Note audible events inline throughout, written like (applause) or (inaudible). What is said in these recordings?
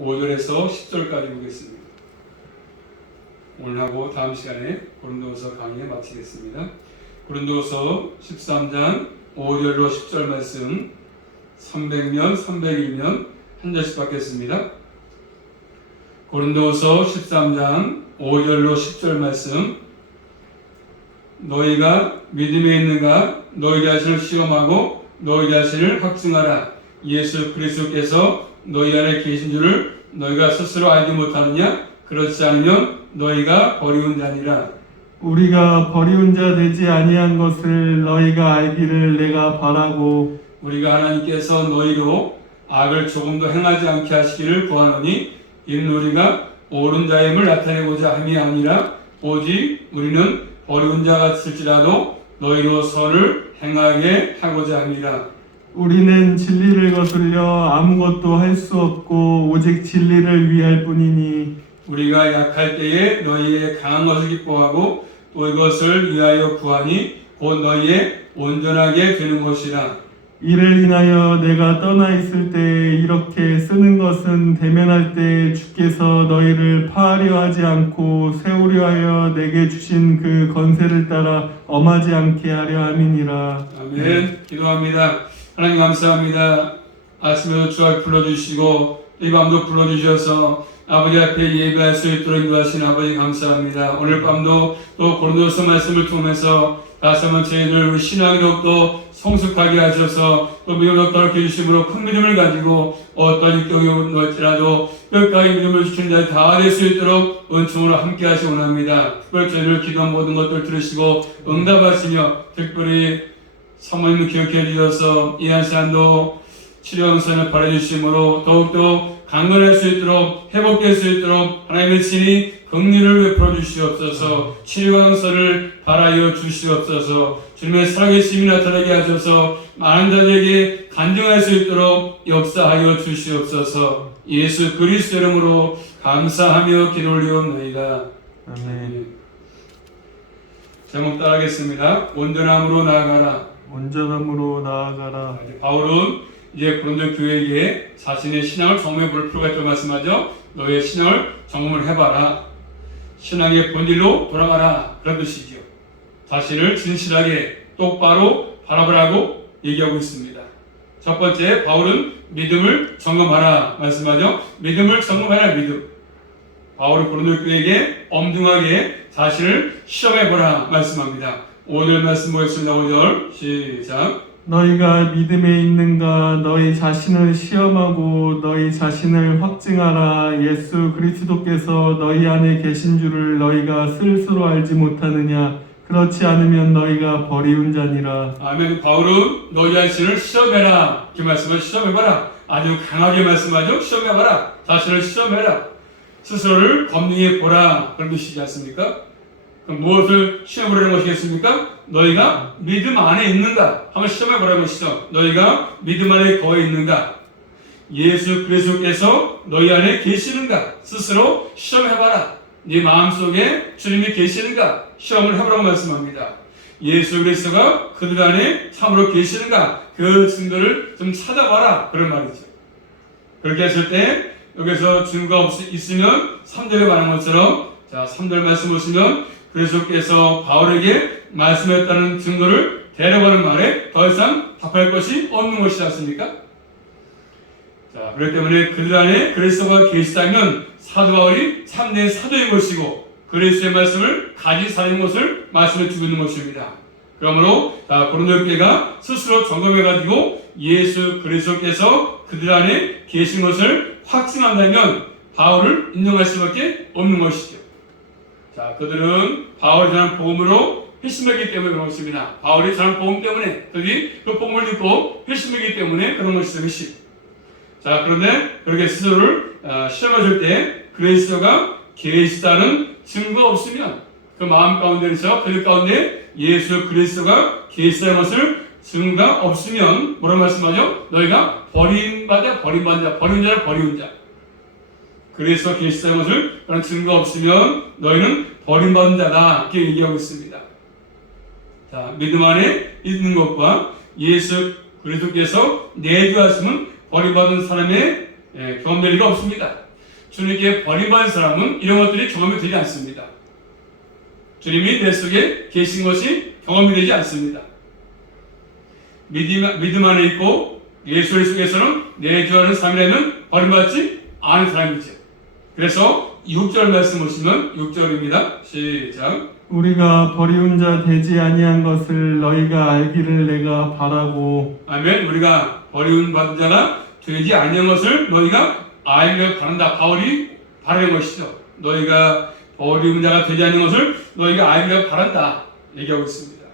5절에서 10절까지 보겠습니다. 오늘 하고 다음 시간에 고린도서 강의 마치겠습니다. 고린도서 13장 5절로 10절 말씀 300면 301면 한 절씩 받겠습니다. 고린도서 13장 5절로 10절 말씀 너희가 믿음에 있는가 너희 자신을 시험하고 너희 자신을 확증하라 예수 그리스도께서 너희 안에 계신 줄을 너희가 스스로 알지 못하느냐? 그렇지 않으면 너희가 버리운 자니라. 우리가 버리운 자 되지 아니한 것을 너희가 알기를 내가 바라고 우리가 하나님께서 너희로 악을 조금도 행하지 않게 하시기를 구하노니 이는 우리가 옳은 자임을 나타내고자 함이 아니라 오직 우리는 버리운 자 같을지라도 너희로 선을 행하게 하고자 함이라 우리는 진리를 거슬려 아무것도 할 수 없고 오직 진리를 위할 뿐이니 우리가 약할 때에 너희의 강한 것을 기뻐하고 또 이것을 위하여 구하니 곧 너희의 온전하게 되는 것이라 이를 인하여 내가 떠나 있을 때 이렇게 쓰는 것은 대면할 때 주께서 너희를 파하려 하지 않고 세우려 하여 내게 주신 그 건세를 따라 엄하지 않게 하려 함이니라 아멘. 기도합니다. 하나님 감사합니다. 아침에도 주와 불러주시고 이 밤도 불러주셔서 아버지 앞에 예배할 수 있도록 인도하신 아버지 감사합니다. 오늘 밤도 또 고린도서 말씀을 통해서 다시 한번 저희들 더욱더 성숙하게 하셔서 또 믿음을 더럽게 주심으로 큰 믿음을 가지고 어떤 육경이 올지라도 끝까지 믿음을 주시는 자들 다될 수 있도록 은총으로 함께 하시 원합니다. 특별히 저희를 기도한 모든 것들 들으시고 응답하시며 특별히 사모님을 기억해 주셔서 이한 시간도 치료 응선을 바라주심으로 더욱더 강건할 수 있도록 회복될 수 있도록 하나님의 신이 긍휼을 베풀어 주시옵소서 치료 응선을 바라여 주시옵소서 주님의 살아계심이 나타나게 하셔서 많은 자들에게 간증할 수 있도록 역사하여 주시옵소서 예수 그리스도 이름으로 감사하며 기도 올리옵나이다. 아멘. 제목 따라하겠습니다. 온전함으로 나아가라 온전함으로 나아가라 바울은 이제 고린도 교회에게 자신의 신앙을 점검해 볼 필요가 있다고 말씀하죠. 너의 신앙을 점검을 해봐라. 신앙의 본질로 돌아가라. 그런 뜻이죠. 자신을 진실하게 똑바로 바라보라고 얘기하고 있습니다. 첫 번째, 바울은 믿음을 점검하라 말씀하죠. 믿음을 점검하라 믿음. 바울은 고린도 교회에게 엄중하게 자신을 시험해 보라 말씀합니다. 오늘 말씀 보겠습니다. 5절 시작. 너희가 믿음에 있는가 너희 자신을 시험하고 너희 자신을 확증하라 예수 그리스도께서 너희 안에 계신 줄을 너희가 스스로 알지 못하느냐 그렇지 않으면 너희가 버리운 자니라 아멘. 바울은 너희 자신을 시험해라. 그 말씀을 시험해봐라. 아주 강하게 말씀하죠. 시험해봐라. 자신을 시험해라. 스스로를 검증해 보라. 그런 뜻이지 않습니까? 무엇을 시험하라는 것이겠습니까? 너희가 믿음 안에 있는가? 한번 시험해 보라는 것이죠. 너희가 믿음 안에 거해 있는가? 예수 그리스도께서 너희 안에 계시는가? 스스로 시험해봐라. 네 마음속에 주님이 계시는가? 시험을 해보라고 말씀합니다. 예수 그리스도가 그들 안에 참으로 계시는가? 그 증거를 좀 찾아봐라. 그런 말이죠. 그렇게 했을 때 여기서 증거가 없, 있으면 3절에 말한 것처럼 자 3절 말씀 보시면 그리스도께서 바울에게 말씀했다는 증거를 대려하는 말에 더 이상 답할 것이 없는 것이지 않습니까? 자, 그렇기 때문에 그들 안에 그리스도가 계시다면 사도 바울이 참된 사도인 것이고 그리스도의 말씀을 가진 사람인 것을 말씀해 주고 있는 것입니다. 그러므로 자, 고린도 교회가 스스로 점검해 가지고 예수 그리스도께서 그들 안에 계신 것을 확증한다면 바울을 인정할 수밖에 없는 것이죠. 자, 그들은 바울이 전한 복음으로 회심하기 때문에 그런 것입니다. 바울이 전한 복음 때문에 그들이 그 복음을 듣고 회심하기 때문에 그런 것이죠. 회심. 자, 그런데 그렇게 스스로를 어, 시험해 줄때 그리스도가 계시다는 증거 없으면 그 마음 가운데서 그들 가운데 예수 그리스도가 계시다는 것을 증거가 없으면 뭐라 말씀하죠? 너희가 버림받아 버림받은 자, 버린 자를 버리운 자. 그리스도 계시다는 것을 그런 증거 없으면 너희는 버림받은 자다. 이렇게 얘기하고 있습니다. 자, 믿음 안에 있는 것과 예수 그리스도께서 내주하심은 버림받은 사람의 예, 경험될 리가 없습니다. 주님께 버림받은 사람은 이런 것들이 경험이 되지 않습니다. 주님이 내 속에 계신 것이 경험이 되지 않습니다. 믿음, 믿음 안에 있고 예수의 속에서는 내주하는 삶이라면 버림받지 않은 사람이죠. 그래서 6절 말씀 보시면 6절입니다. 시작. 우리가 버리운 자 되지 아니한 것을 너희가 알기를 내가 바라고 아멘. 우리가 버리운 받은 자가 되지 아니한 것을 너희가 알기를 바란다. 바울이 바라는 것이죠. 너희가 버리운 자가 되지 아니한 것을 너희가 알기를 바란다. 얘기하고 있습니다.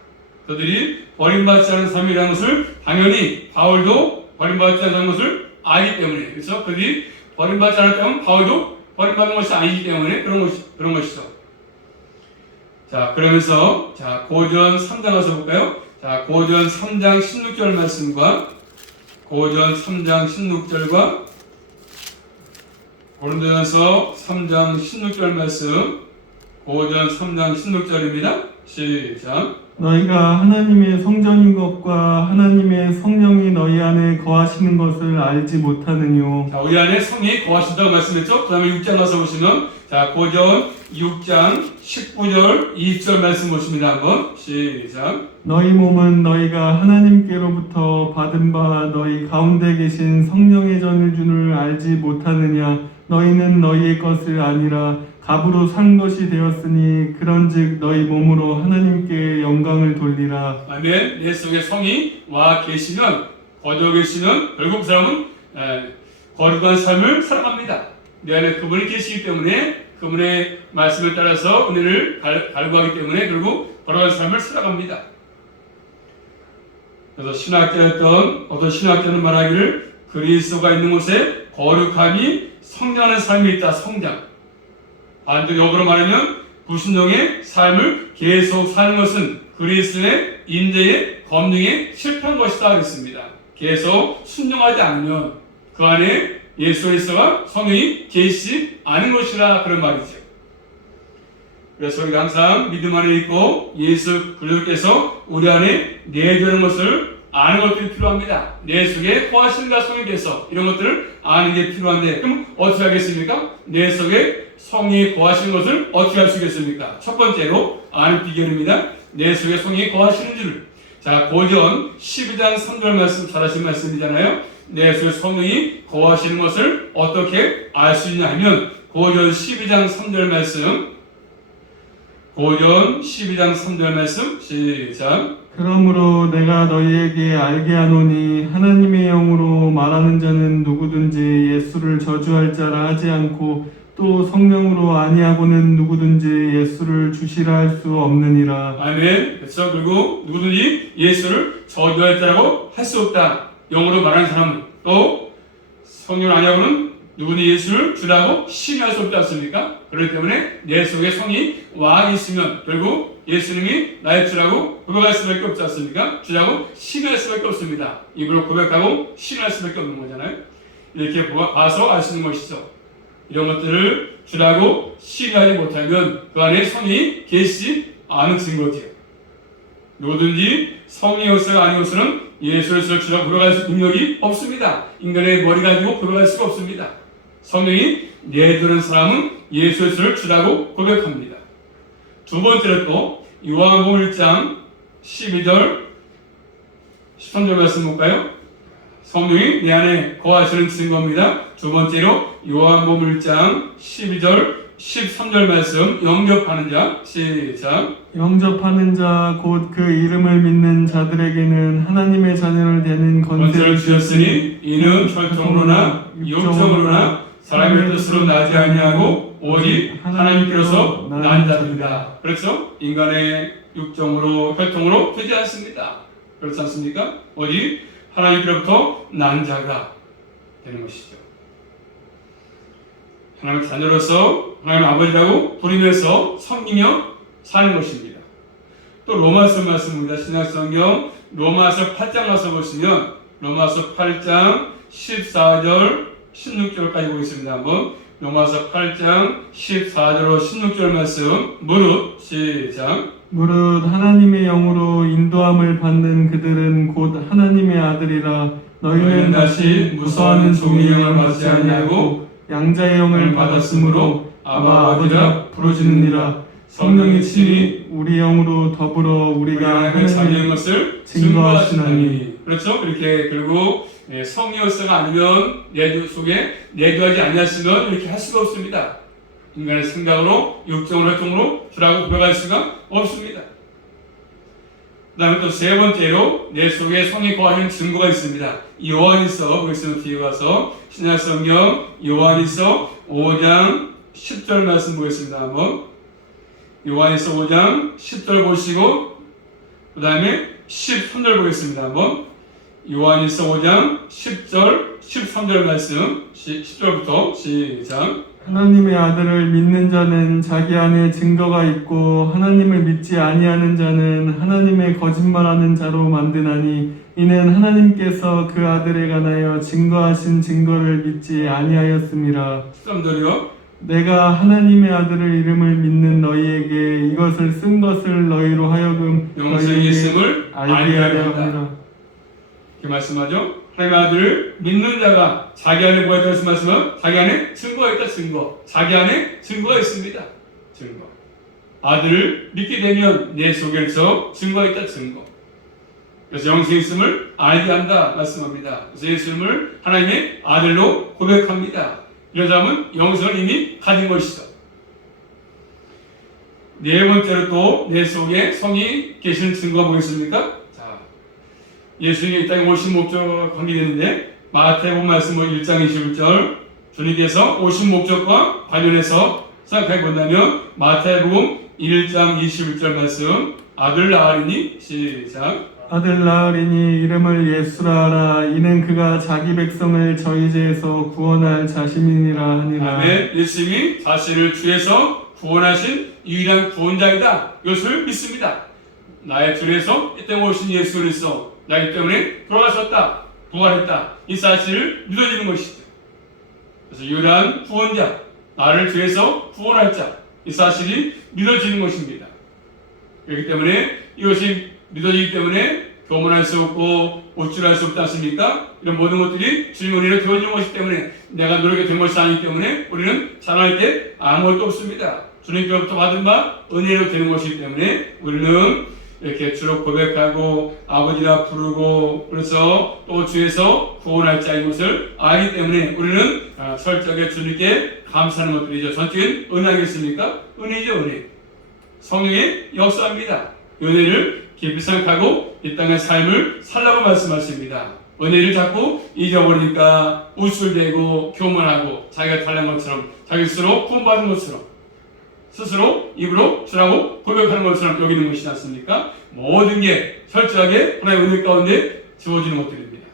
그들이 버림받지 않은 삶이라는 것을 당연히 바울도 버림받지 않은 것을 알기 때문에 그래서 그들이 버림받지 않았다면 바울도 버림받은 것이 아니기 때문에 그런 것이 그런 것이죠. 자 그러면서 자 고전 3장 가서 볼까요? 자 고전 3장 16절 말씀과 고전 3장 16절과 고린도전서 3장 16절 말씀 고전 3장 16절입니다. 시작. 너희가 하나님의 성전인 것과 하나님의 성령이 너희 안에 거하시는 것을 알지 못하느뇨 자, 우리 안에 성이 거하신다고 말씀했죠? 그 다음에 6장 가서 보시면, 자, 고전 6장 19절, 20절 말씀 보십니다. 한번. 시작. 너희 몸은 너희가 하나님께로부터 받은 바 너희 가운데 계신 성령의 전을 줄을 알지 못하느냐 너희는 너희의 것을 아니라 값으로 산 것이 되었으니 그런즉 너희 몸으로 하나님께 영광을 돌리라 아멘. 내 속에 성이 와 계시면, 거저 계시면, 결국 그 사람은 에, 거룩한 삶을 살아갑니다. 내 안에 그분이 계시기 때문에, 그분의 말씀을 따라서 은혜를 갈, 갈구하기 때문에, 결국 거룩한 삶을 살아갑니다. 그래서 신학자였던 어떤 신학자는 말하기를 그리스도가 있는 곳에 거룩함이 성장하는 삶이 있다. 성장. 반대 역으로 말하면 불신종의 삶을 계속 사는 것은 그리스도의 임재의 검증에 실패한 것이다 그랬습니다. 계속 순종하지 않으면 그 안에 예수 그리스도가 성령이 계시지 않은 것이라 그런 말이죠. 그래서 우리가 항상 믿음 안에 있고 예수 그리스도께서 우리 안에 내주는 것을 아는 것들이 필요합니다. 내 속에 거하신가 성에 대해서 이런 것들을 아는 게 필요한데 그럼 어떻게 하겠습니까? 내 속에 성이 거하시는 것을 어떻게 할 수 있겠습니까? 첫 번째로 아는 비결입니다. 내 속에 성이 거하시는 줄. 자, 고전 12장 3절 말씀 잘하신 말씀이잖아요. 내 속에 성령이 거하시는 것을 어떻게 알 수 있냐 하면 고전 12장 3절 말씀 고전 12장 3절 말씀 시작. 그러므로 내가 너희에게 알게 하노니 하나님의 영으로 말하는 자는 누구든지 예수를 저주할 자라 하지 않고 또 성령으로 아니하고는 누구든지 예수를 주시라 할 수 없느니라. 아멘. 그렇죠 그리고 누구든지 예수를 저주할 자라고 할 수 없다. 영으로 말하는 사람은 또 성령 아니하고는 누구든지 예수를 주라고 시인할 수 없지 않습니까? 그렇기 때문에 내 속에 성이 와 있으면 결국 예수님이 나의 주라고 고백할 수밖에 없지 않습니까? 주라고 시인할 수밖에 없습니다. 입으로 고백하고 시인할 수밖에 없는 거잖아요. 이렇게 봐서 알 수 있는 것이죠. 이런 것들을 주라고 시인하지 못하면 그 안에 성이 계시지 않은 증거지요. 누구든지 성이었어요 아니었어는 예수를 주라고 고백할 수 능력이 없습니다. 인간의 머리 가지고 고백할 수가 없습니다. 성령이 내두는 사람은 예수를 주라고 고백합니다. 두 번째로 또 요한복음 1장 12절 13절 말씀 볼까요? 성령이 내 안에 거하시는 증거입니다. 두 번째로 요한복음 1장 12절 13절 말씀 영접하는 자 시작 영접하는 자 곧 그 이름을 믿는 자들에게는 하나님의 자녀를 되는 권세를 주셨으니 이는 혈통으로나 육정으로나 사람의 뜻으로 나지 아니하고 오직 하나님께로서 난 자들이다. 그렇죠? 인간의 육정으로 혈통으로 되지 않습니다. 그렇지 않습니까? 오직 하나님께로부터 난 자가 되는 것이죠. 하나님 자녀로서 하나님 아버지라고 부리면서 섬기며 사는 것입니다. 또 로마서 말씀입니다. 신약성경 로마서 8장 가서 보시면 로마서 8장 14절 16절까지 보겠습니다. 한번. 로마서 8장 14절로 16절 말씀. 무릇 시작. 무릇 하나님의 영으로 인도함을 받는 그들은 곧 하나님의 아들이라. 너희는 다시 무서워하는 종의 영을 받지 아니하고 양자의 영을 받았으므로 아마 아버지라 부르짖느니라. 성령의 친히 우리 영으로 더불어 우리가 하나님의 자녀인 것을 증거하시나니. 그렇죠? 그렇게 그리고 예, 성령서가 아니면 내주 속에 내주하지 아니하시면 이렇게 할 수가 없습니다. 인간의 생각으로 육정을 활동으로 주라고 고백할 수가 없습니다. 그 다음에 또 세 번째로 내 속에 성이 거하는 증거가 있습니다. 요한일서 보겠습니다. 뒤에 가서 신약 성경 요한일서 5장 10절 말씀 보겠습니다. 한번 요한일서 5장 10절 보시고 그 다음에 13절 보겠습니다. 한번 요한일서 5장 10절 13절 말씀 10절부터 시작 하나님의 아들을 믿는 자는 자기 안에 증거가 있고 하나님을 믿지 아니하는 자는 하나님의 거짓말하는 자로 만드나니 이는 하나님께서 그 아들에 관하여 증거하신 증거를 믿지 아니하였음이라 13절이요 내가 하나님의 아들을 이름을 믿는 너희에게 이것을 쓴 것을 너희로 하여금 너희에게 있음을 알게 하려. 합니다. 이렇게 말씀하죠. 하나님의 아들을 믿는 자가 자기 안에 뭐가 있다 말씀은 자기 안에 증거가 있다 증거. 자기 안에 증거가 있습니다. 증거. 아들을 믿게 되면 내 속에서 증거가 있다 증거. 그래서 영생이 있음을 알게 한다 말씀합니다. 그래서 예수님을 하나님의 아들로 고백합니다. 이런 사람은 영생을 이미 가진 것이죠. 네 번째로 또 내 속에 성이 계시는 증거가 뭐겠습니까? 자, 예수님이 이 땅에 오신 목적과 관계되는데 마태복음 말씀 1장 21절. 주님께서 오신 목적과 관련해서 생각해 본다면 마태복음 1장 21절 말씀. 아들 낳으리니 시작. 아들 낳으리니 이름을 예수라 하라. 이는 그가 자기 백성을 저희 죄에서 구원할 자신이니라 하니라. 다음에 예수님이 자신을 주에서 구원하신 유일한 구원자이다. 이것을 믿습니다. 나의 주에서 이 땅에 오신 예수 그리스도 나이 때문에 돌아가셨다 부활했다 이 사실을 믿어지는 것이죠 그래서 유일한 구원자 나를 주에서 구원할 자 이 사실이 믿어지는 것입니다 그렇기 때문에 이것이 믿어지기 때문에 교문할 수 없고 우쭐할 수 없지 않습니까? 이런 모든 것들이 주님 우리를 도와주는 것이기 때문에 내가 노력이 된 것이 아니기 때문에 우리는 자랑할 게 아무것도 없습니다. 주님께로부터 받은 바 은혜로 되는 것이기 때문에 우리는 이렇게 주로 고백하고 아버지라 부르고 그래서 또 주에서 구원할 자인 것을 알기 때문에 우리는 아, 철저하게 주님께 감사하는 것들이죠. 전적인 은혜 아니겠습니까? 은혜죠 은혜. 성령의 역사입니다. 은혜를 깊이 생각하고 이 땅의 삶을 살라고 말씀하십니다. 은혜를 자꾸 잊어버리니까 우쭐대고 교만하고 자기가 잘난 것처럼 자기 스스로 구원받은 것처럼 스스로 입으로 주라고 고백하는 것처럼 여기는 것이지 않습니까? 모든 게 철저하게 하나님의 은혜 가운데 주어지는 것들입니다.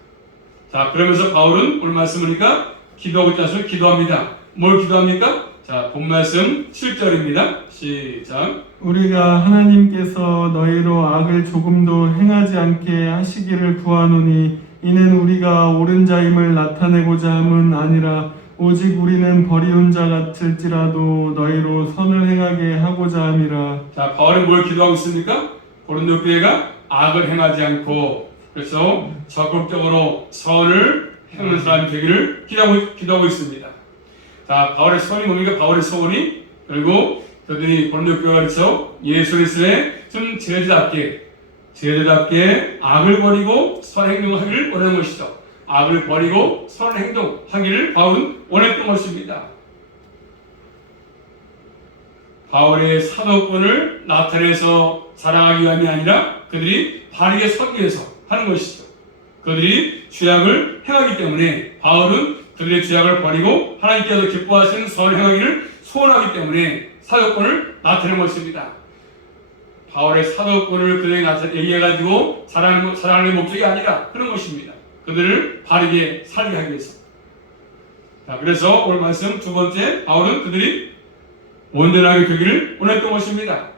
자 그러면서 바울은 오늘 말씀하니까 기도하고 있지 않습니까? 기도합니다. 뭘 기도합니까? 자, 본 말씀 7절입니다. 시작. 우리가 하나님께서 너희로 악을 조금도 행하지 않게 하시기를 구하노니 이는 우리가 옳은 자임을 나타내고자 함은 아니라 오직 우리는 버리운 자 같을지라도 너희로 선을 행하게 하고자 함이라 자, 바울은 뭘 기도하고 있습니까? 고린도 교회가 악을 행하지 않고 그래서 적극적으로 선을 행하는 사람이 되기를 기도하고, 기도하고 있습니다. 자, 바울의 소원이 뭡니까? 바울의 소원이 결국 그들이 고린도 교회가 그래서 예수 그리스도의 좀 제자답게 제자답게 악을 버리고 선 행동하기를 원하는 것이죠. 악을 버리고 선 행동하기를 바울은 원했던 것입니다. 바울의 사도권을 나타내서 자랑하기 위함이 아니라 그들이 바르게 서기 위해서 하는 것이죠. 그들이 죄악을 행하기 때문에 바울은 그들의 죄악을 버리고 하나님께서 기뻐하시는 선을 행하기를 소원하기 때문에 사도권을 나타내는 것입니다. 바울의 사도권을 그들에게 얘기해가지고 자랑하는, 자랑하는 목적이 아니라 그런 것입니다. 그들을 바르게 살게 하기 위해서. 자, 그래서 오늘 말씀 두 번째, 바울은 그들이 온전하게 되기를 원했던 것입니다.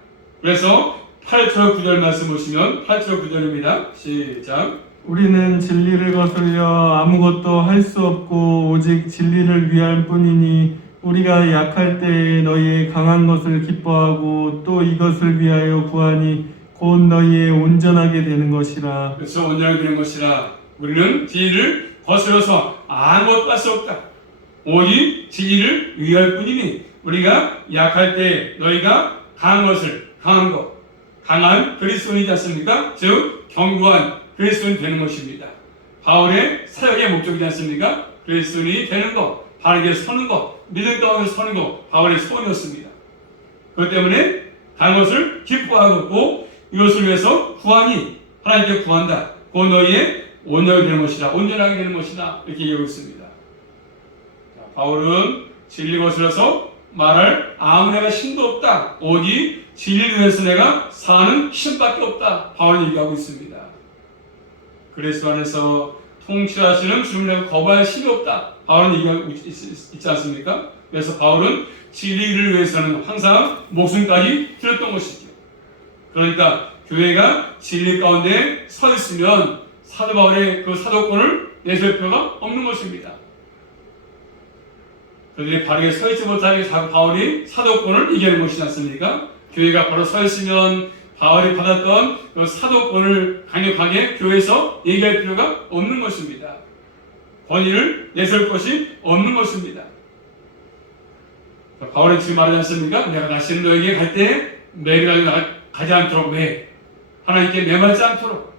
그래서 8절 9절 말씀 보시면 8절 9절입니다. 시작. 우리는 진리를 거슬려 아무것도 할 수 없고 오직 진리를 위할 뿐이니 우리가 약할 때에 너희의 강한 것을 기뻐하고 또 이것을 위하여 구하니 곧 너희의 온전하게 되는 것이라 그래서 온전하게 되는 것이라 우리는 진리를 거스려서 아무것도 할 수 없다. 오직 진리를 위할 뿐이니 우리가 약할 때 너희가 강한 것을 강한 것 강한 그리스도인이지 않습니까? 즉 견고한 그리스도인 되는 것입니다. 바울의 사역의 목적이지 않습니까? 그리스도인이 되는 것, 바르게 서는 것, 믿음 가운데 서는 것, 바울의 소원이었습니다. 그것 때문에 강한 것을 기뻐하고 이것을 위해서 구하니 하나님께 구한다. 곧 너희의 온전하게 되는 것이다. 온전하게 되는 것이다. 이렇게 얘기하고 있습니다. 자, 바울은 진리 거슬러서 말할 아무 내가 힘도 없다. 오직 진리를 위해서 내가 사는 힘밖에 없다. 바울은 얘기하고 있습니다. 그리스도 안에서 통치하시는 주님 내가 거부할 힘이 없다. 바울은 얘기하고 있, 있, 있지 않습니까? 그래서 바울은 진리를 위해서는 항상 목숨까지 드렸던 것이죠. 그러니까 교회가 진리 가운데 서 있으면 사도 바울의 그 사도권을 내세울 필요가 없는 것입니다. 그들이 바르게 서 있지 못하게 바울이 사도권을 이기는 것이지 않습니까? 교회가 바로 서 있으면 바울이 받았던 그 사도권을 강력하게 교회에서 얘기할 필요가 없는 것입니다. 권위를 내세울 것이 없는 것입니다. 바울은 지금 말하지 않습니까? 내가 다시 너에게 갈 때 매를 가지 않도록 매 하나님께 매맞지 않도록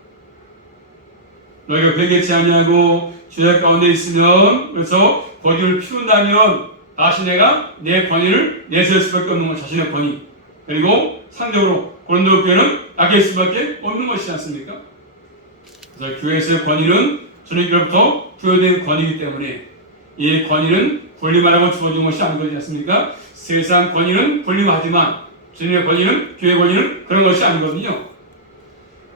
너희가 회개치 아니하고 죄악 가운데 있으면 그래서 거짓을 피운다면 다시 내가 내 권위를 내세울 수밖에 없는 것 자신의 권위 그리고 상대적으로 고린도 교회는 약할 수밖에 없는 것이지 않습니까? 그래서 교회에서의 권위는 주님께로부터 부여된 권위이기 때문에 이 권위는 권리만하고 주어진 것이 아닌 거지 않습니까? 세상 권위는 권리하지만 주님의 권위는 교회 권위는 그런 것이 아니거든요.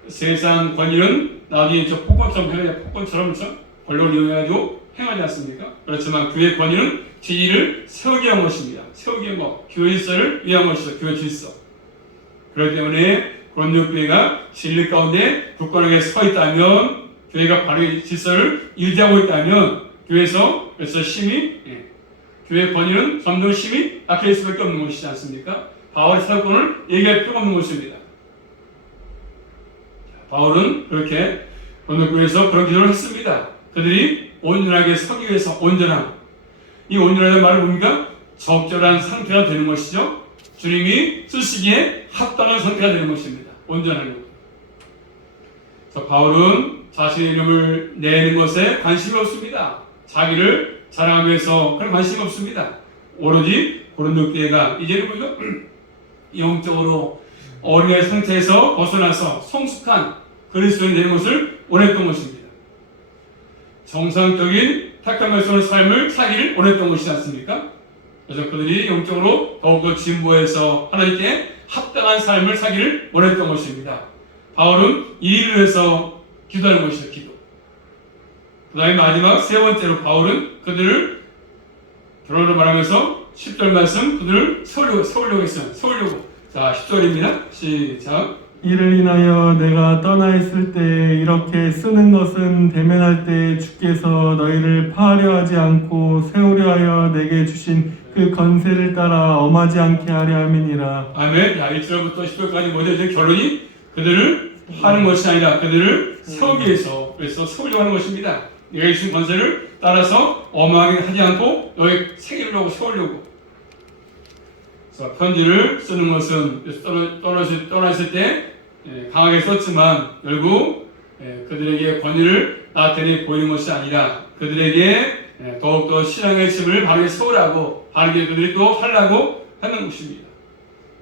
세상 권위는 나중에 저 폭권처럼 행하냐 폭권처럼 저 권력을 이용해가지고 행하지 않습니까? 그렇지만 교회 권위는 진리를 세우기 위한 것입니다. 세우기 위한 것, 교회 질서를 위한 것이죠. 교회 질서. 그렇기 때문에 고린도 교회가 진리 가운데 굳건하게 서 있다면 교회가 바로 질서를 유지하고 있다면 교회에서 그래서 심히 예, 교회 권위는 점점 심히 약해질 수밖에 없는 것이지 않습니까? 바울의 사건을 얘기할 필요가 없는 것입니다. 바울은 그렇게 고린도교회에서 그런 기도를 했습니다. 그들이 온전하게 서기 위해서 온전함. 이 온전하다는 말은 뭡니까? 적절한 상태가 되는 것이죠. 주님이 쓰시기에 합당한 상태가 되는 것입니다. 온전한 것. 자, 바울은 자신의 이름을 내는 것에 관심이 없습니다. 자기를 자랑하기 위해서 그런 관심이 없습니다. 오로지 고린도 교회가 이제는 뭐죠? (clears throat) 영적으로 어린아이 상태에서 벗어나서 성숙한 그리스도인이 되는 것을 원했던 것입니다. 정상적인 택한 말씀의 삶을 사기를 원했던 것이지 않습니까? 그래서 그들이 영적으로 더욱더 진보해서 하나님께 합당한 삶을 사기를 원했던 것입니다. 바울은 이 일을 위해서 기도하는 것이죠, 기도. 그 다음에 마지막 세 번째로 바울은 그들을 결론을 말하면서 10절 말씀 그들을 세우려고, 세우려고 했어요. 세우려고. 자, 10절입니다. 시작. 이를 인하여 내가 떠나 있을 때 이렇게 쓰는 것은 대면할 때 주께서 너희를 파하려 하지 않고 세우려 하여 내게 주신 그 건세를 따라 엄하지 않게 하려 함이니라. 아멘. 자, 1절부터 10절까지 뭐죠? 이제 결론이 그들을 하는 것이 아니라 그들을 세우기 위해서 그래서 세우려고 하는 것입니다. 내가 주신 권세를 따라서 엄하게 하지 않고 너희 세우려고 세우려고. 그래서 편지를 쓰는 것은 떠나, 떠나실, 떠나실 때 예, 강하게 썼지만 결국 예, 그들에게 권위를 나타내 보이는 것이 아니라 그들에게 예, 더욱더 신앙의 힘을 바르게 세우라고 바르게 그들이 또 하려고 하는 것입니다.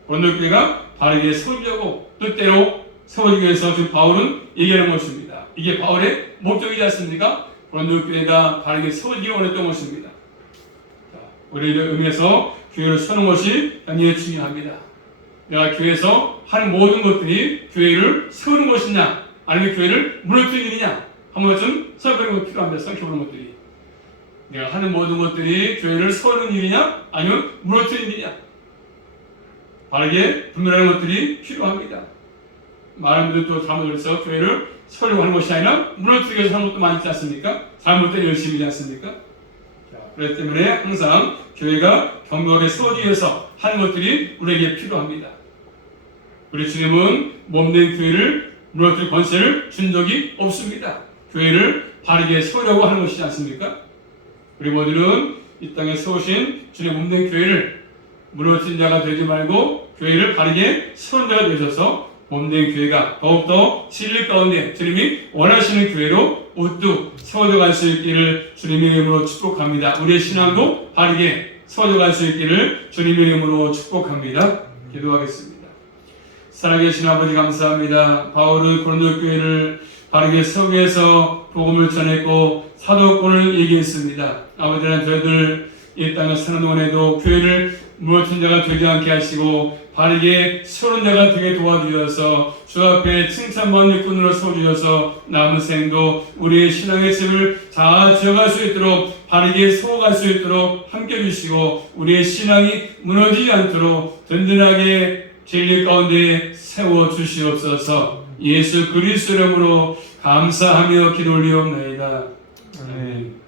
고린도교회가 바르게 세우려고 뜻대로 세우기 위해서 지금 바울은 얘기하는 것입니다. 이게 바울의 목적이지 않습니까? 고린도교회가 바르게 세우기 원했던 것입니다. 자, 우리 이런 의미에서 교회를 세우는 것이 굉장히 중요합니다. 내가 교회에서 하는 모든 것들이 교회를 세우는 것이냐, 아니면 교회를 무너뜨리는 일이냐, 한 번쯤 생각해보는 것 필요합니다. 생각해보는 것들이. 내가 하는 모든 것들이 교회를 세우는 일이냐, 아니면 무너뜨리는 일이냐. 바르게 분별하는 것들이 필요합니다. 많은 분들이 또 잘못해서 교회를 세우려고 하는 것이 아니라 무너뜨리기 위해서 하는 것도 많이 있지 않습니까? 잘못된 열심이지 않습니까? 자, 그렇기 때문에 항상 교회가 견고하게 위해서 하는 것들이 우리에게 필요합니다. 우리 주님은 몸된 교회를 무너뜨릴 권세를 준 적이 없습니다. 교회를 바르게 세우려고 하는 것이지 않습니까? 우리 모두는 이 땅에 세우신 주님 몸된 교회를 무너진 자가 되지 말고 교회를 바르게 세운 자가 되셔서 몸된 교회가 더욱더 진리 가운데 주님이 원하시는 교회로 우뚝 세워져 갈 수 있기를 주님의 이름으로 축복합니다. 우리의 신앙도 바르게 세워져 갈 수 있기를 주님의 이름으로 축복합니다. 기도하겠습니다. 살아계신 아버지 감사합니다. 바울은 고린도 교회를 바르게 위해서 복음을 전했고 사도권을 얘기했습니다. 아버지는 저희들 이 땅을 사는 동안에도 교회를 무엇인 자가 되지 않게 하시고 바르게 세우는 자가 되게 도와주셔서 주 앞에 칭찬받는꾼으로 세워주셔서 남은 생도 우리의 신앙의 집을 잘 지어갈 수 있도록 바르게 세워갈 수 있도록 함께 해주시고 우리의 신앙이 무너지지 않도록 든든하게 진리 가운데 세워 주시옵소서 예수 그리스도 이름으로 감사하며 기도 올리옵나이다. 아멘.